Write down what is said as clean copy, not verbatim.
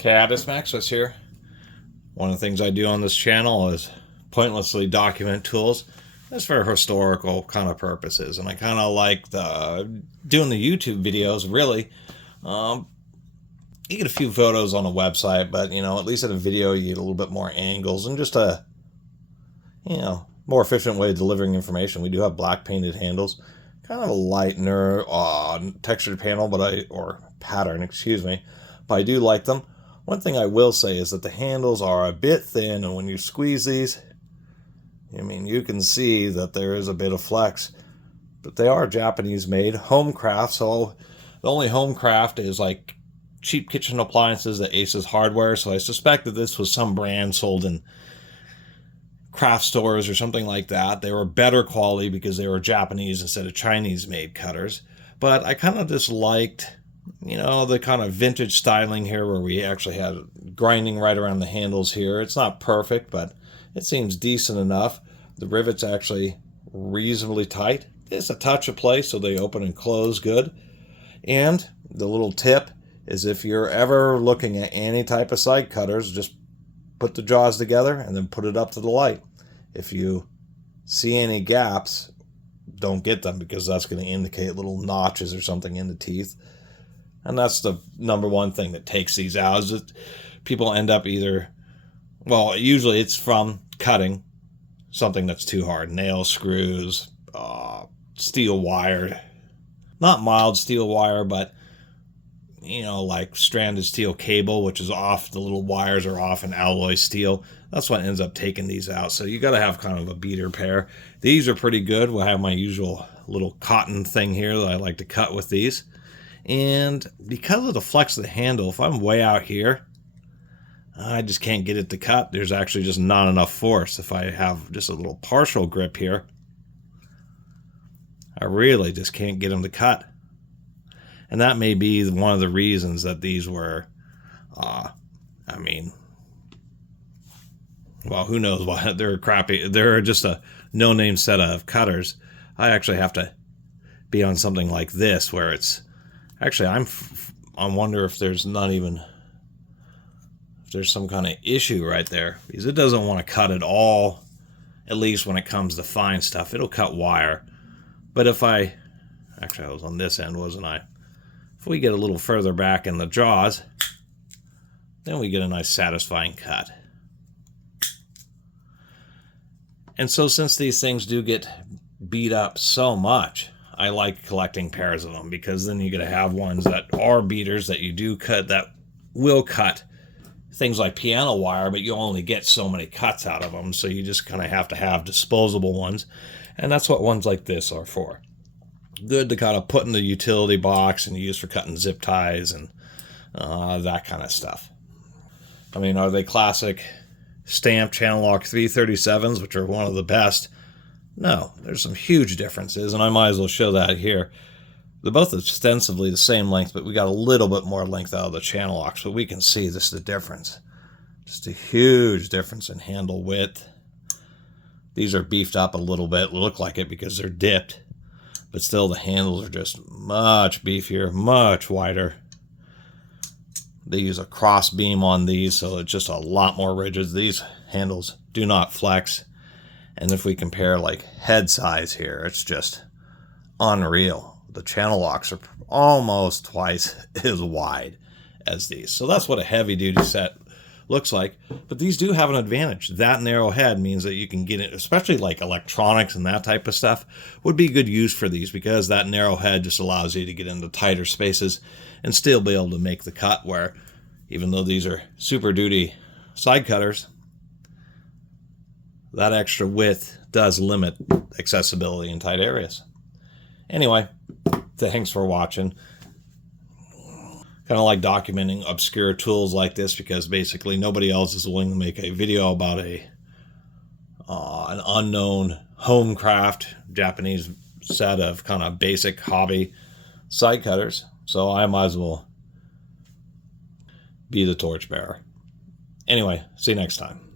Catus Maximus here. One of the things I do on this channel is pointlessly document tools. That's for historical kind of purposes, and I kind of like doing the YouTube videos. Really, you get a few photos on a website, but at least in a video you get a little bit more angles and just a more efficient way of delivering information. We do have black painted handles, kind of a lightener textured panel, or pattern, excuse me, but I do like them. One thing I will say is that the handles are a bit thin, and when you squeeze these, you can see that there is a bit of flex, but they are Japanese made, home craft. So the only home craft is like cheap kitchen appliances at Ace's Hardware. So I suspect that this was some brand sold in craft stores or something like that. They were better quality because they were Japanese instead of Chinese made cutters. But I kind of disliked the kind of vintage styling here, where we actually had grinding right around the handles here. It's not perfect, but it seems decent enough. The rivets actually reasonably tight. It's a touch of play, so they open and close good. And the little tip is, if you're ever looking at any type of side cutters, just put the jaws together and then put it up to the light. If you see any gaps, don't get them, because that's going to indicate little notches or something in the teeth. And that's the number one thing that takes these out, is that people end up usually it's from cutting something that's too hard. Nails, screws, steel wire. Not mild steel wire, but, like stranded steel cable, which is off. The little wires are off in alloy steel. That's what ends up taking these out. So you got to have kind of a beater pair. These are pretty good. We'll have my usual little cotton thing here that I like to cut with these. And because of the flex of the handle, if I'm way out here, I just can't get it to cut. There's actually just not enough force. If I have just a little partial grip here, I really just can't get them to cut. And that may be one of the reasons that these were, who knows why. They're crappy. They're just a no-name set of cutters. I actually have to be on something like this, where it's actually, I wonder if there's there's some kind of issue right there, because it doesn't want to cut at all, at least when it comes to fine stuff. It'll cut wire. But if I was on this end, wasn't I? If we get a little further back in the jaws, then we get a nice satisfying cut. And so since these things do get beat up so much, I like collecting pairs of them, because then you're going to have ones that are beaters that you do cut, that will cut things like piano wire, but you only get so many cuts out of them. So you just kind of have to have disposable ones. And that's what ones like this are for. Good to kind of put in the utility box and use for cutting zip ties and that kind of stuff. Are they classic stamp channel lock 337s, which are one of the best? No, there's some huge differences, and I might as well show that here. They're both ostensibly the same length, but we got a little bit more length out of the channel locks, but we can see this is the difference. Just a huge difference in handle width. These are beefed up a little bit, look like it because they're dipped, but still the handles are just much beefier, much wider. They use a cross beam on these, so it's just a lot more rigid. These handles do not flex. And if we compare like head size here, it's just unreal. The channel locks are almost twice as wide as these. So that's what a heavy duty set looks like. But these do have an advantage. That narrow head means that you can get it, especially like electronics and that type of stuff, would be good use for these, because that narrow head just allows you to get into tighter spaces and still be able to make the cut, where even though these are super duty side cutters, that extra width does limit accessibility in tight areas. Anyway, thanks for watching. Kind of like documenting obscure tools like this, because basically nobody else is willing to make a video about an unknown home craft Japanese set of kind of basic hobby side cutters. So I might as well be the torchbearer. Anyway, see you next time.